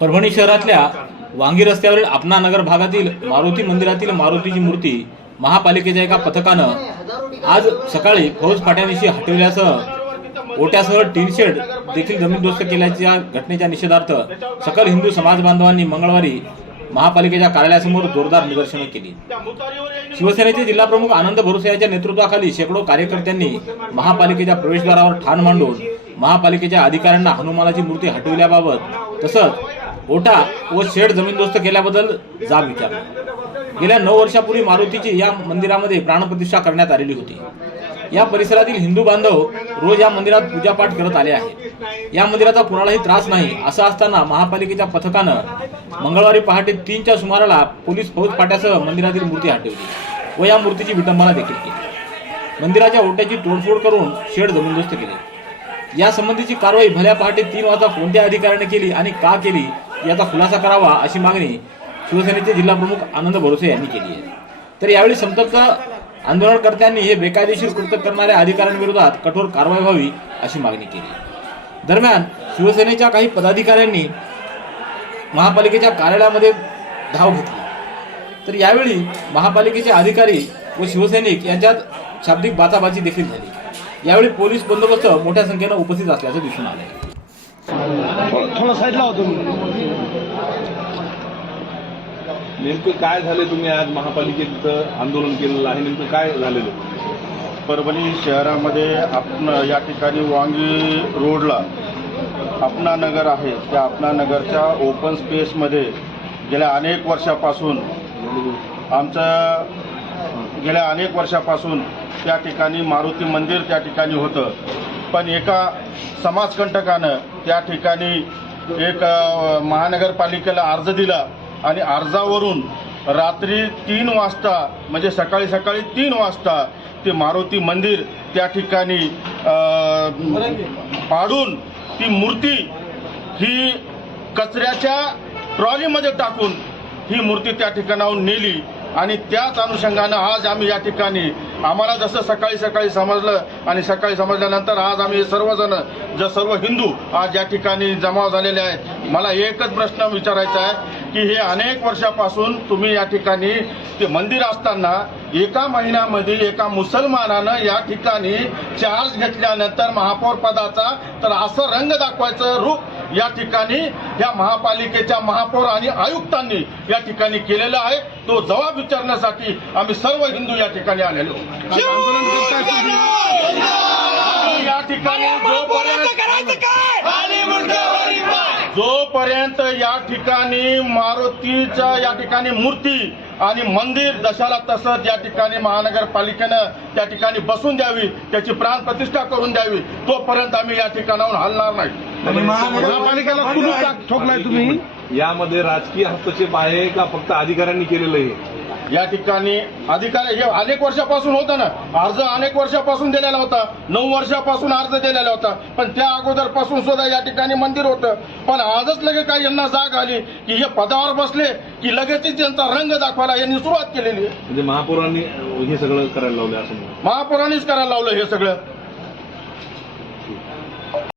परभणी शहरातल्या वांगी रस्त्यावरील अपना नगर भागातील मारुती मंदिरातील मारुतीची मूर्ती महापालिकेच्या एका पथकानं आज सकाळी फौज फाट्यानिशी हटवल्यासह ओट्यासह टीन शेड देखील जमीनदोस्त केल्याच्या घटनेच्या निषेधार्थ सकल हिंदू समाज बांधवांनी मंगळवारी महापालिकेच्या कार्यालयासमोर जोरदार निदर्शने केली। शिवसेनेचे जिल्हाप्रमुख आनंद भरोसे यांच्या नेतृत्वाखाली शेकडो कार्यकर्त्यांनी महापालिकेच्या प्रवेशद्वारावर ठाण मांडून महापालिकेच्या अधिकाऱ्यांना हनुमानाची मूर्ती हटविल्याबाबत तसंच ओटा व शेड जमीनदोस्त केल्याबद्दल जाब विचारला। गेल्या 9 वर्षापूर्वी मारुतीची या मंदिरामध्ये प्राणप्रतिष्ठा करण्यात आलेली होती। या परिसरातील हिंदू बांधव रोज या मंदिरात पूजापाठ करत आले आहेत। या मंदिराचा कुणालाही त्रास नाही असं असताना महापालिकेच्या पथकानं मंगळवारी पहाटे 3च्या सुमाराला पोलीस फौज फाट्यासह मंदिरातील मूर्ती हटवली व या मूर्तीची विटंबना देखील केली। मंदिराच्या ओट्याची तोडफोड करून शेड जमीनदोस्त केले। या संबंधीची कारवाई भल्या पहाटे 3 वाजता कोणत्या अधिकाऱ्याने केली आणि का केली याचा खुलासा करावा अशी मागणी शिवसेनेचे जिल्हाप्रमुख आनंद भरोसे यांनी केली आहे। तर यावेळी संतप्त आंदोलनकर्त्यांनी हे बेकायदेशीर कृत्य करणाऱ्या अधिकाऱ्यांविरोधात कठोर कारवाई व्हावी अशी मागणी केली। दरम्यान शिवसेनेच्या काही पदाधिकाऱ्यांनी महापालिकेच्या कार्यालयामध्ये धाव घेतली। तर यावेळी महापालिकेचे अधिकारी व शिवसैनिक यांच्यात शाब्दिक बाचाबाची देखील झाली। यावेळी पोलीस बंदोबस्त मोठ्या संख्येने उपस्थित असल्याचं दिसून आलं। थोडं साईडला होतो। नेमकं काय झालं? तुम्ही आज महापालिकेत आंदोलन केलेलं आहे, नेमकं काय झालेलं? परभणी शहरामध्ये या ठिकाणी वांगी रोडला अपना नगर आहे, त्या अपना नगरच्या ओपन स्पेसमध्ये गेल्या अनेक वर्षापासून त्या ठिकाणी मारुती मंदिर त्या ठिकाणी होतं। पण एका समाजकंटकानं त्या ठिकाणी एक महानगरपालिकेला अर्ज दिला आणि अर्जावरून रात्री 3 वाजता म्हणजे सकाळी 3 वाजता ते मारुती मंदिर त्या ठिकाणी पाडून ती मूर्ती ही कचऱ्याच्या ट्रॉलीमध्ये टाकून ही मूर्ती त्या ठिकाणाहून नेली। आणि त्याच अनुषंगानं आज आम्ही या ठिकाणी आम्हाला जसं सकाळी समजलं आणि सकाळी समजल्यानंतर आज आम्ही सर्व हिंदू आज या ठिकाणी जमा झालेले आहेत। मला एकच प्रश्न विचारायचा आहे की हे अनेक वर्षापासून तुम्ही या ठिकाणी ते मंदिर असताना एका महिन्यामध्ये एका मुसलमानानं या ठिकाणी चार्ज घेतल्यानंतर महापौर पदाचा तर असं रंग दाखवायचं रूप या ठिकाणी या महापालिकेच्या महापौर आणि आयुक्तांनी या ठिकाणी केलेलं आहे। तो जबाब विचारण्यासाठी आम्ही सर्व हिंदू या ठिकाणी आलेलो। या ठिकाणी जोपर्यंत या ठिकाणी मारुतीच्या या ठिकाणी मूर्ती आणि मंदिर जशाला तसंच या ठिकाणी महानगरपालिकेनं त्या ठिकाणी बसून द्यावी, त्याची प्राणप्रतिष्ठा करून द्यावी, तोपर्यंत आम्ही या ठिकाणाहून हलणार नाही। महापालिकेला कुठून ठोकलाय तुम्ही? यामध्ये राजकीय हस्तक्षेप आहे का फक्त अधिकाऱ्यांनी केलेलं आहे? या ठिकाणी अधिकारी हे अनेक वर्षापासून होतं ना, अर्ज अनेक वर्षापासून दिलेला होता, 9 वर्षापासून अर्ज दिलेला होता। पण त्या अगोदरपासून सुद्धा या ठिकाणी मंदिर होतं। पण आजच लगेच काही यांना जाग आली की हे पदावर बसले की लगेचच त्यांचा रंग दाखवायला यांनी सुरुवात केलेली आहे। म्हणजे महापौरांनी हे सगळं करायला लावलं असं? महापौरांनीच करायला लावलं हे सगळं।